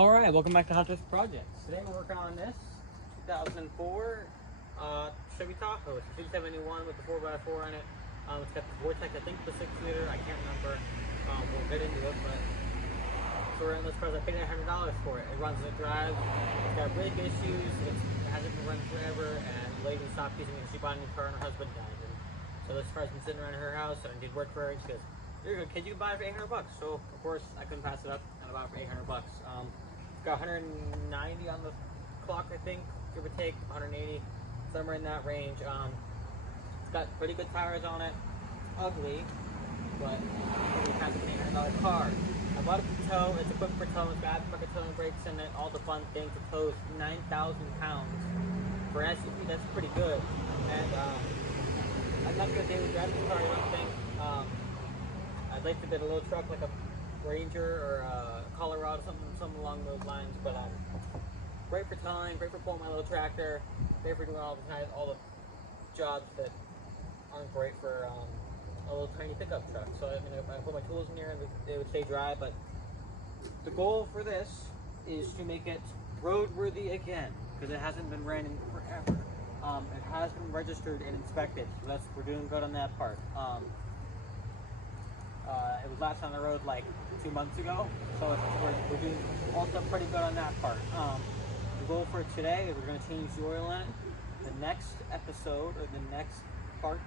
Alright, welcome back to Hunter's Projects. Today we're working on this 2004 Chevy Tahoe. It's a 271 with the 4x4 on it. It's got the Vortex, I think the 6-liter, I can't remember. We'll get into it, but so we're in this car. I paid $100 for it. It runs and it drives. It's got brake issues. It hasn't been running forever, and the lady stopped using it. She bought a new car and her husband died. And so this car's been sitting around her house, and I did work for her. And she goes, "You're a good kid, you can buy it for $800. So of course I couldn't pass it up, and I bought it for $800. It's got 190 on the clock, I think, give or take, 180, somewhere in that range. It's got pretty good tires on it. It's ugly, but it has an $800 car. I bought it for tow. It's equipped for tow. It's got aftermarket towing brakes in it, all the fun things. It tows 9,000 pounds. For an SUV, that's pretty good. And I'm not going to daily drive the car, I don't think. I'd like to get a little truck like a Ranger or a Colorado, something along those lines. But great for towing, great for pulling my little tractor, great for doing all the jobs that aren't great for a little tiny pickup truck. So I mean, I put my tools in here and they would stay dry. But the goal for this is to make it roadworthy again, because it hasn't been running forever. It has been registered and inspected, so we're doing good on that part. It was last on the road like 2 months ago, so we're doing also pretty good on that part. The goal for today is we're going to change the oil in it. The next episode, or the next part,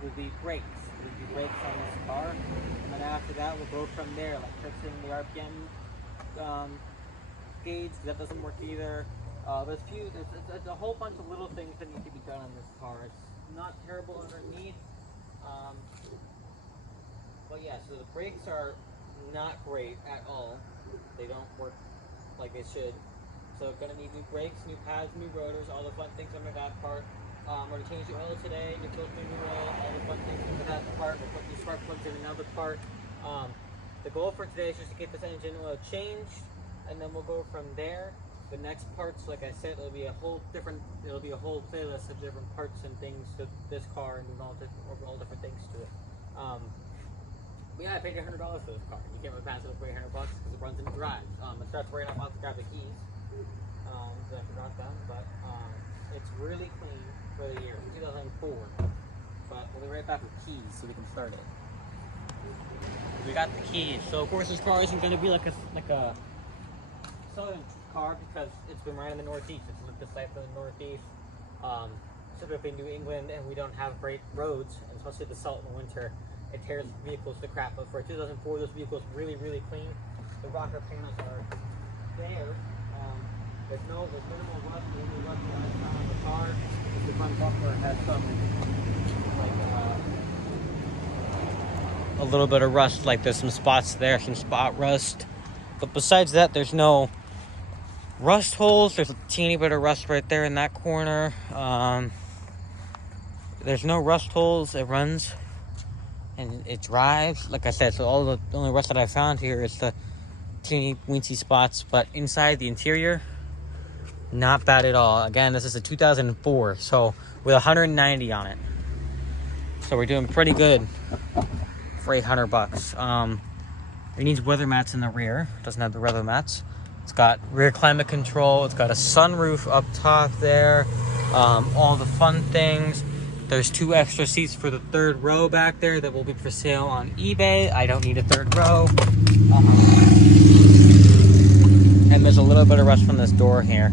will be brakes. Will be brakes on this car, and then after that we'll go from there, like fixing the RPM gauge. That doesn't work either. There's a whole bunch of little things that need to be done on this car. It's not terrible underneath. But yeah, so the brakes are not great at all. They don't work like they should. So gonna need new brakes, new pads, new rotors, all the fun things under that part. We're gonna change the oil today, new filter, new oil, all the fun things under that part. We'll put new spark plugs in another part. The goal for today is just to get this engine oil changed, and then we'll go from there. The next parts, like I said, it'll be a whole playlist of different parts and things to this car, and all different things to it. But yeah, I paid $100 for this car. You can't really pass it up for $800 because it runs and drives. It starts right up. I'll have to grab the keys. I forgot them, but it's really clean for the year 2004. But we'll be right back with keys so we can start it. We got the keys. So of course this car isn't going to be like a southern car because it's been right in the Northeast. It's lived this life in the Northeast. Typically New England, and we don't have great roads, and especially the salt in the winter. It tears vehicles to crap, but for 2004, this vehicle is really, really clean. The rocker panels are there. There's minimal rust. The only rust that I found on the car is the front bumper has some, a little bit of rust. Like there's some spots there, some spot rust. But besides that, there's no rust holes. There's a teeny bit of rust right there in that corner. There's no rust holes. It runs and it drives, like I said. So the only rust that I found here is the teeny weensy spots, but inside the interior, not bad at all. Again, this is a 2004, so with 190 on it. So we're doing pretty good for $800. It needs weather mats in the rear. It doesn't have the weather mats. It's got rear climate control. It's got a sunroof up top there. All the fun things. There's 2 extra seats for the third row back there that will be for sale on eBay. I don't need a third row. And there's a little bit of rust from this door here.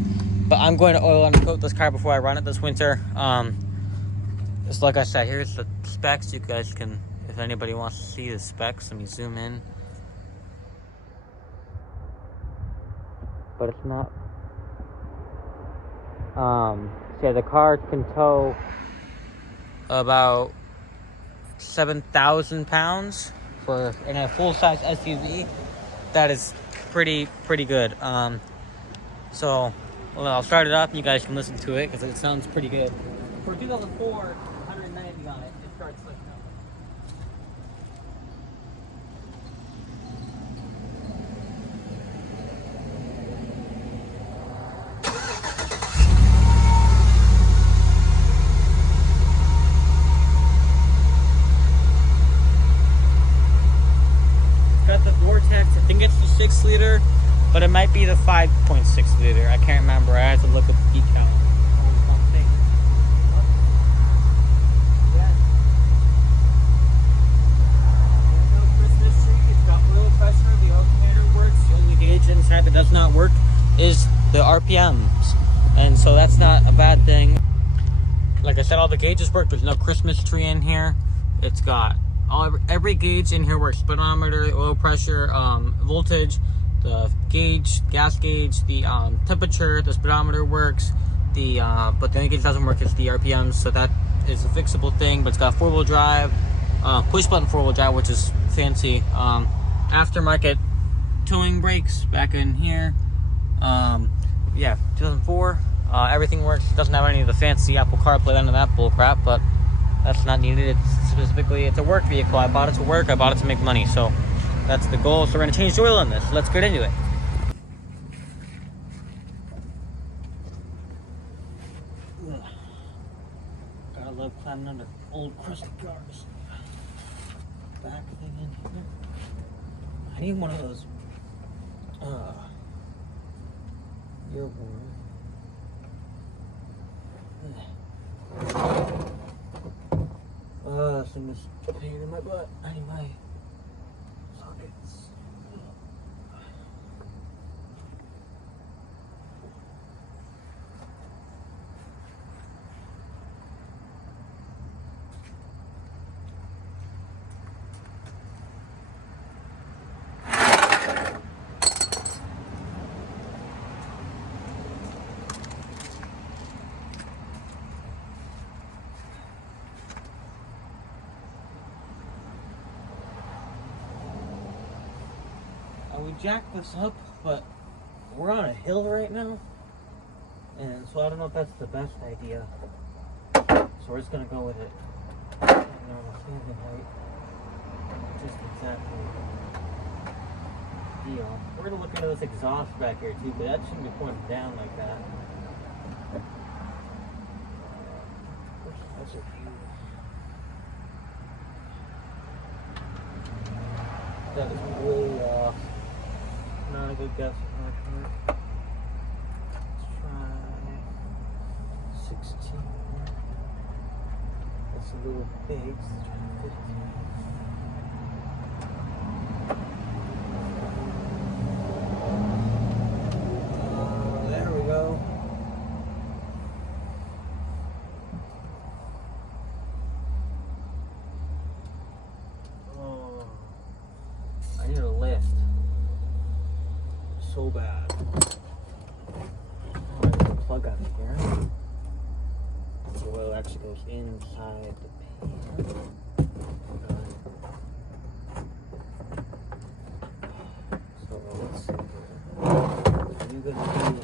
But I'm going to oil and coat this car before I run it this winter. Just like I said, here's the specs. You guys can, if anybody wants to see the specs, let me zoom in. But it's not. So yeah, the car can tow about 7,000 pounds in a full-size SUV. That is pretty good. So I'll start it up and you guys can listen to it because it sounds pretty good. For 2004, 190 on it, it starts like that. Got the Vortex, I think it's the 6-liter. but it might be the 5.6 liter. I can't remember. I have to look at the decal. Inside that does not work is the RPMs, and so that's not a bad thing. Like I said, all the gauges work. There's no Christmas tree in here. It's got every gauge in here works: speedometer, oil pressure, voltage, the gauge, gas gauge, the temperature. The speedometer works. But the only gauge doesn't work is the RPMs. So that is a fixable thing. But it's got 4-wheel drive, push button 4-wheel drive, which is fancy. Aftermarket towing brakes back in here. Yeah, 2004. Everything works. It doesn't have any of the fancy Apple CarPlay, none of that bull crap, but that's not needed. It's specifically, it's a work vehicle. I bought it to work. I bought it to make money. So that's the goal. So we're gonna change the oil on this. Let's get into it. Ugh. Gotta love climbing under old crusty cars. Back thing in here. I need one of those. You're warm. This thing is a pain in my butt. Anyway, sockets. We jacked this up, but we're on a hill right now, and so I don't know if that's the best idea. So we're just gonna go with it. Normal standing height, just exactly deal. We're gonna look into this exhaust back here too, but that shouldn't be pointed down like that. That's a view. That is way off. Not a good guess. Let's try 16. That's a little big. Let's try 15. There we go. Oh, I need a lift. So bad. Oh, there's a plug out here. The oil actually goes inside the pan. So let's see here. Are you gonna be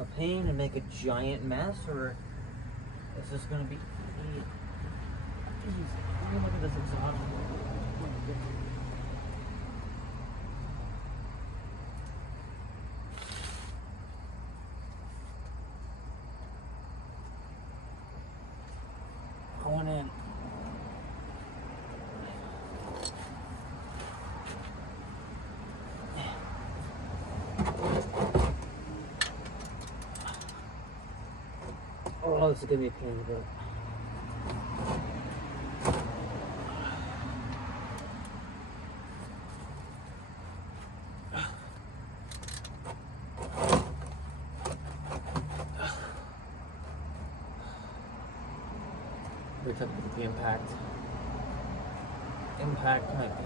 a pain and make a giant mess, or is this gonna be easy? Look at this exhaust. Going in. Oh, this is gonna be a pain in the butt. We took the impact. Impact might be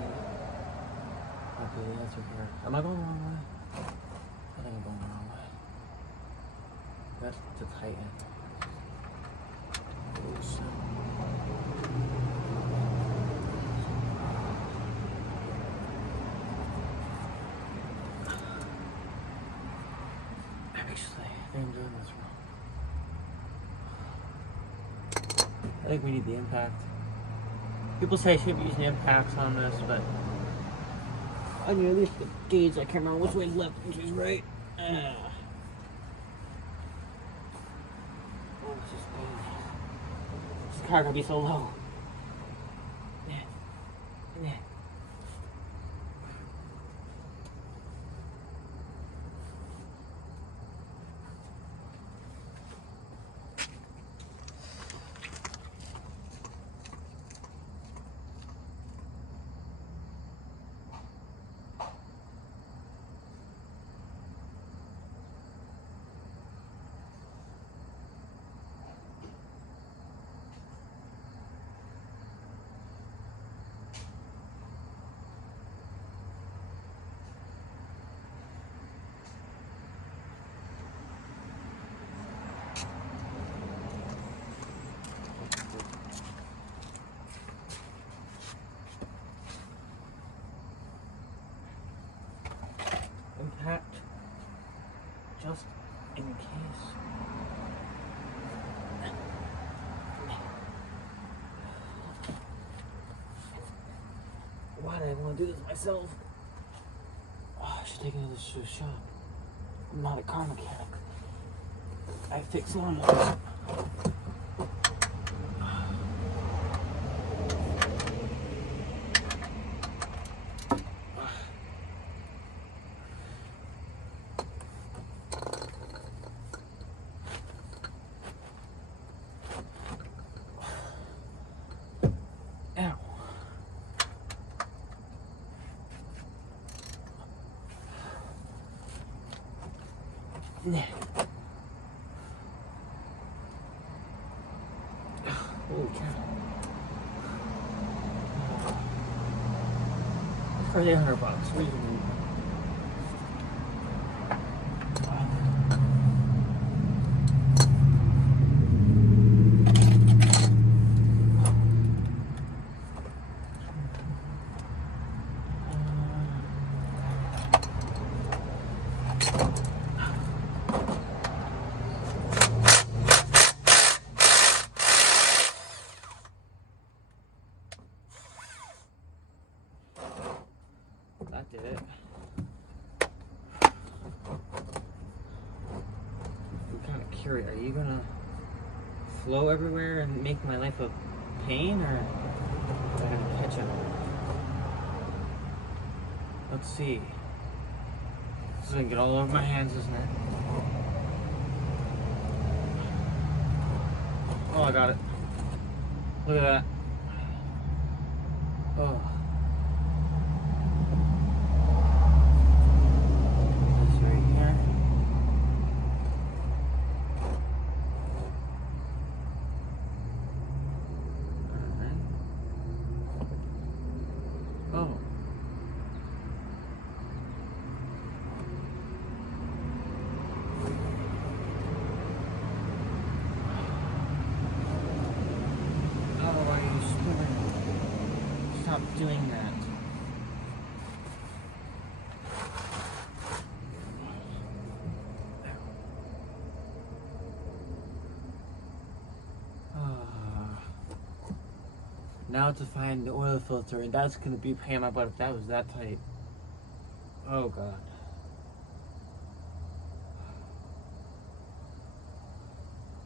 the answer here. Am I going the wrong way? I think I'm going the wrong way. That's to tighten. Oops. Actually, I think I'm doing this wrong. I think we need the impact. People say I should be using impacts on this, but I need at least the gauge. I can't remember which way is left, which way is right. Oh, it's just this car gotta be so low. just in case. Why did I want to do this myself? Oh, I should take it to the shop. I'm not a car mechanic. I fix lawnmowers. Ow. Nah. Holy cow. For $800, what do you mean? That did it. I'm kind of curious. Are you gonna flow everywhere and make my life a pain, or am I gonna catch it? Let's see. This is gonna get all over my hands, isn't it? Oh, I got it. Look at that. Oh. Stop doing that. Now to find the oil filter, and that's gonna be a pain in my butt if that was that tight. Oh god.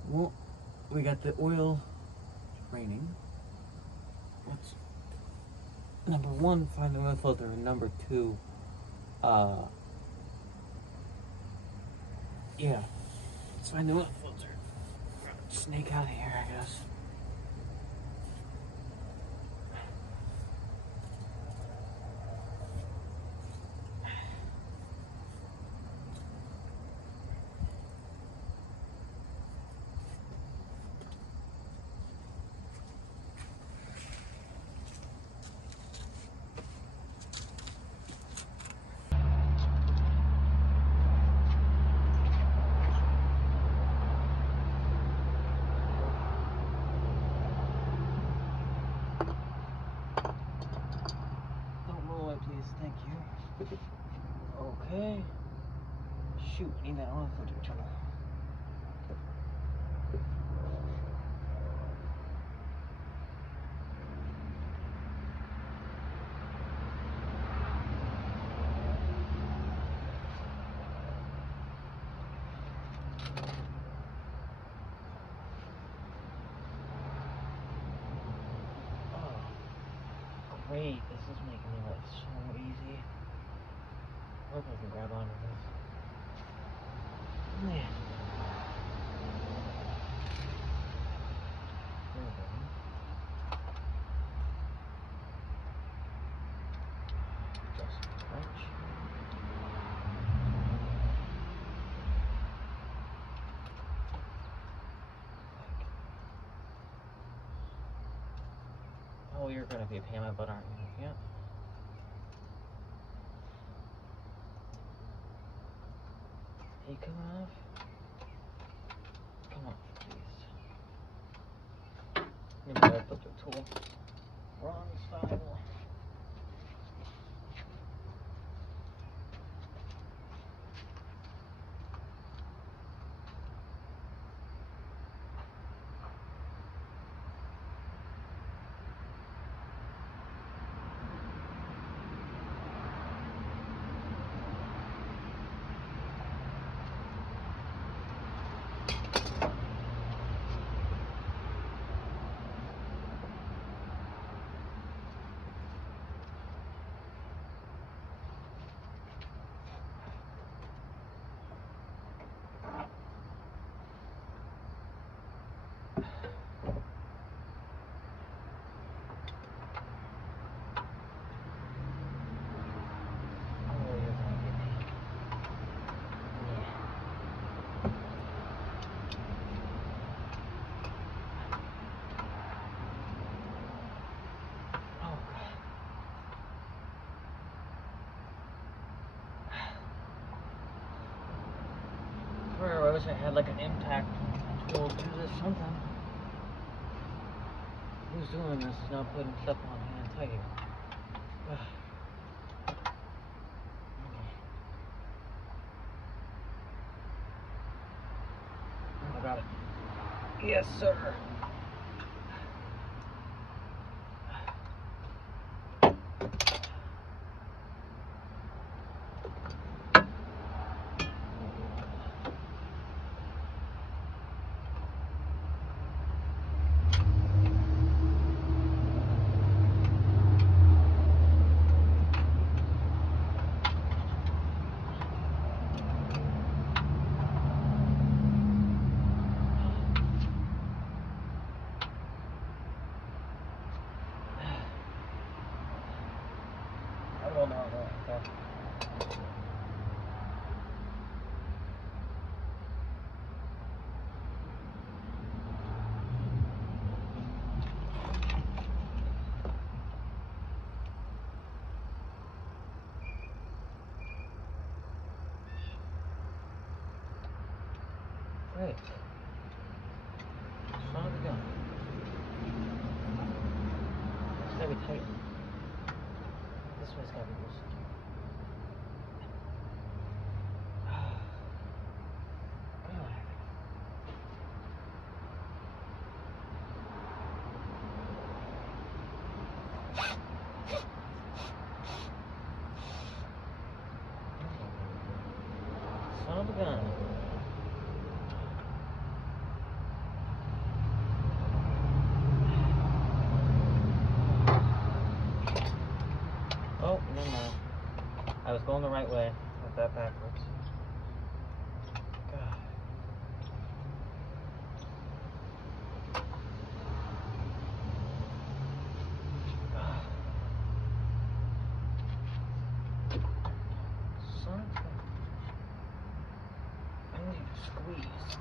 Well, we got the oil draining. What's number one, find the oil filter, and number two, yeah, let's find the oil filter. Snake out of here, I guess. Thank you. Okay. Shoot, need that oil filter tool. Oh, great. This is making my life so easy. I hope I can grab onto this. Man. There we go. Just crunch. Oh, you're gonna be a pain in my butt, aren't you? Yeah. Hey, come off. Come on, please. Need my filter tool. Wrong style. wish I had like an impact tool to do this sometime. Who's doing this is not putting stuff on hand tight. I got it. Yes, sir. Okay. Great. Son of a gun. It's gotta be tight. This way's gotta be loose. Son of a gun. Oh, no, no. I was going the right way. Went that backwards. God. Son of a gun. I need to squeeze, please.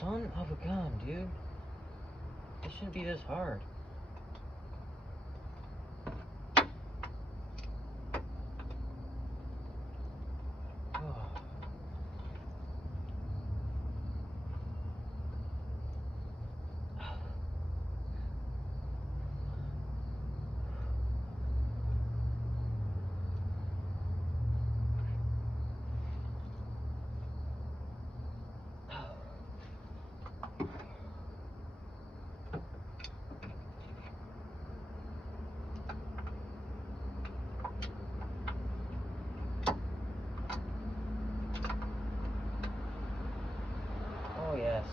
Son of a gun, dude. This shouldn't be this hard. Oh. Oh, yes.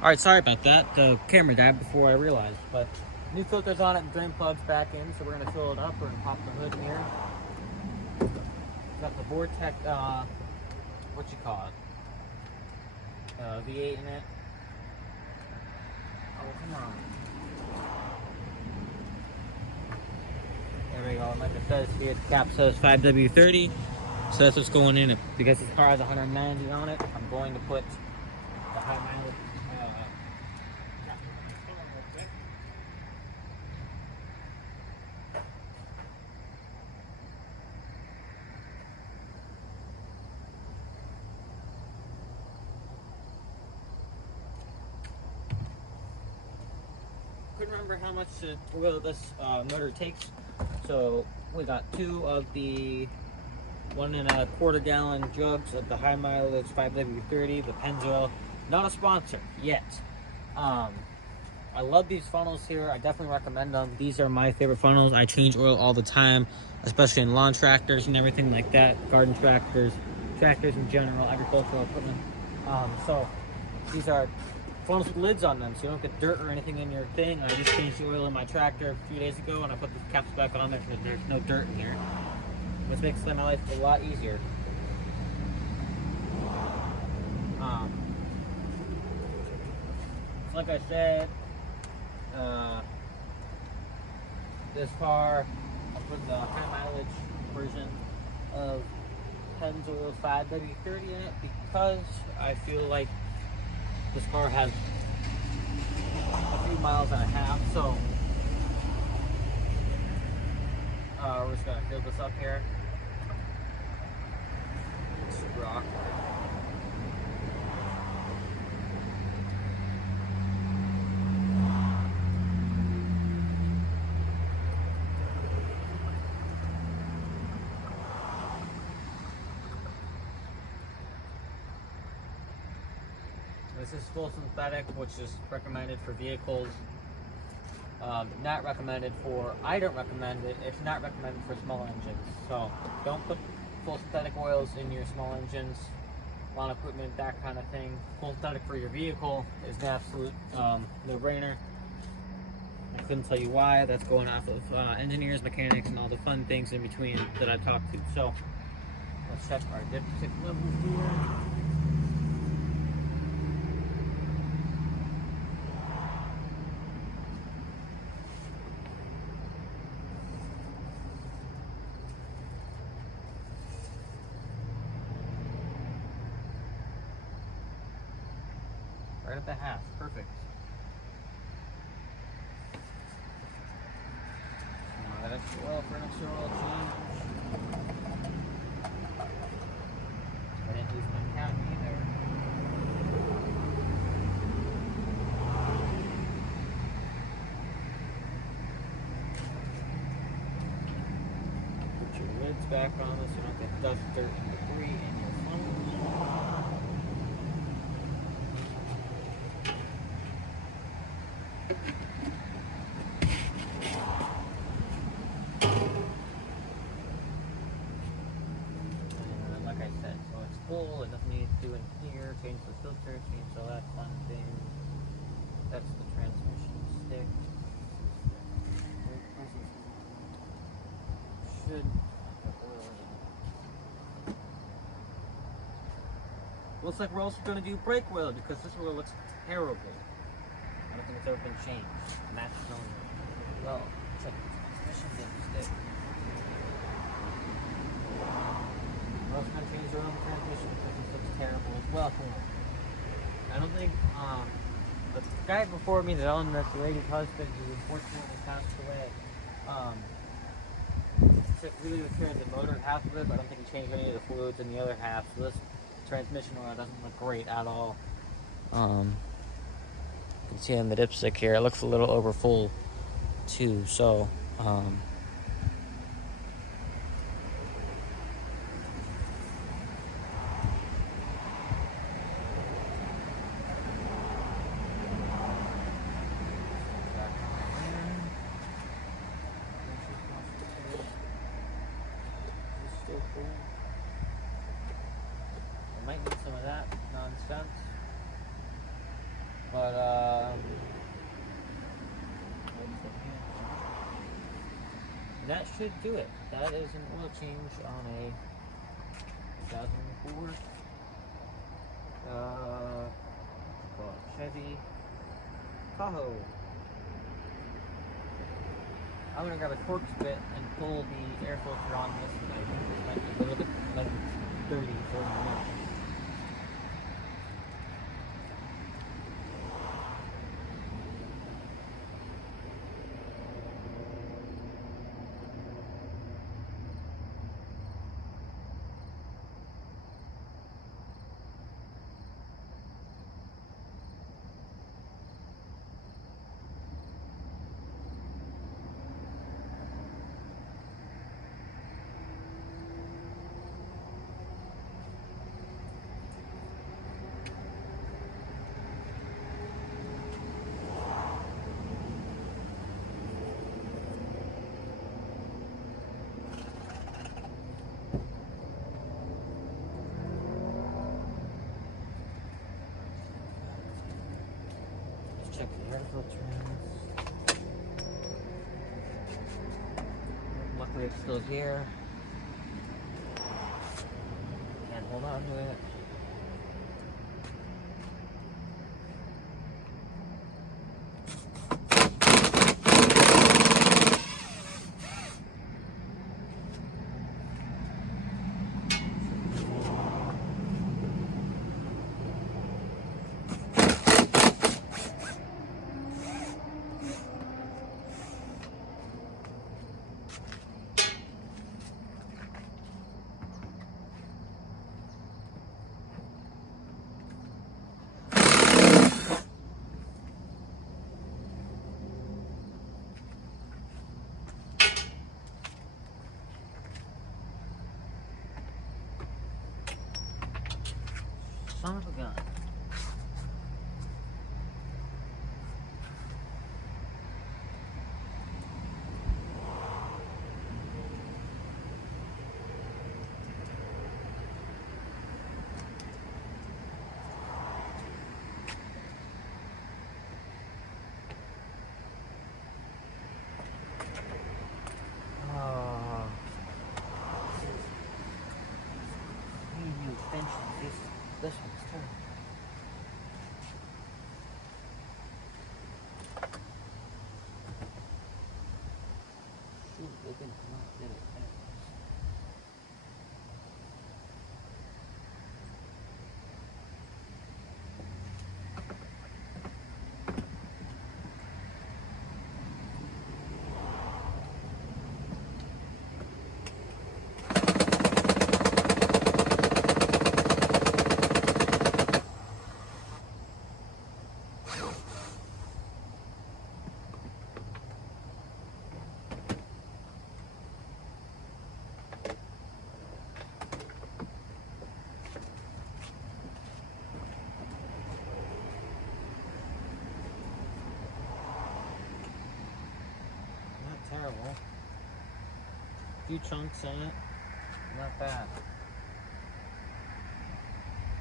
Alright, sorry about that. The camera died before I realized, but new filters on it and drain plugs back in, so we're going to fill it up. We're going to pop the hood here. Got the Vortex, what you call it? V8 in it. Oh, come on. There we go. And like it says here, the cap says 5W30. So that's what's going in it. Because this car has 190 on it, I'm going to put the high mileage. Couldn't remember how much oil this motor takes, so we got 2 of the 1.25 gallon jugs of the high mileage 5W30, the Pennzoil. Not a sponsor yet. I love these funnels here. I definitely recommend them. These are my favorite funnels. I change oil all the time, especially in lawn tractors and everything like that, garden tractors, tractors in general, agricultural equipment. So these are funnels with lids on them, so you don't get dirt or anything in your thing. I just changed the oil in my tractor a few days ago, and I put the caps back on there because there's no dirt in here, which makes my life a lot easier. Like I said, this car, I'm with the high mileage version of Pennzoil's 5W30 in it because I feel like this car has a few miles and a half. So we're just gonna fill this up here. It's rock. This is full synthetic, which is recommended for vehicles. Not recommended for, I don't recommend it, it's not recommended for small engines. So don't put full synthetic oils in your small engines, lawn equipment, that kind of thing. Full synthetic for your vehicle is an absolute no-brainer. I couldn't tell you why. That's going off of engineers, mechanics, and all the fun things in between that I've talked to. So let's check our dipstick levels here. Right at the half, perfect. That extra oil for an extra oil change. I didn't use my cap either. Put your lids back on this so you don't get dust, dirt, and debris in your funnel. Full, and nothing needs to do in here. Change the filter, change all that fun thing. That's the transmission stick. Should looks like we're also going to do brake oil because this oil looks terrible. I don't think it's ever been changed. Match only. Well, check the transmission stick. We're also going to change our own transmission because this looks terrible as well. I don't think, the guy before me that owned this lady's husband, who unfortunately passed away, took really good care of the motor half of it, but I don't think he changed any of the fluids in the other half, so this transmission oil doesn't look great at all. You can see on the dipstick here, it looks a little over full too, so, I might need some of that nonsense, but that should do it. That is an oil change on a 2004 Chevy Tahoe. I'm gonna grab a torque bit and pull the air filter on this, and I think this might be a little bit like 30, 40 minutes. Check the air filter. Luckily it's still here. Can't hold on to it. Son of a gun. This one's too. Shoot, they can come out and get it. Terrible. A few chunks in it. Not bad.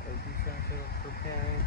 A few chunks of repairing.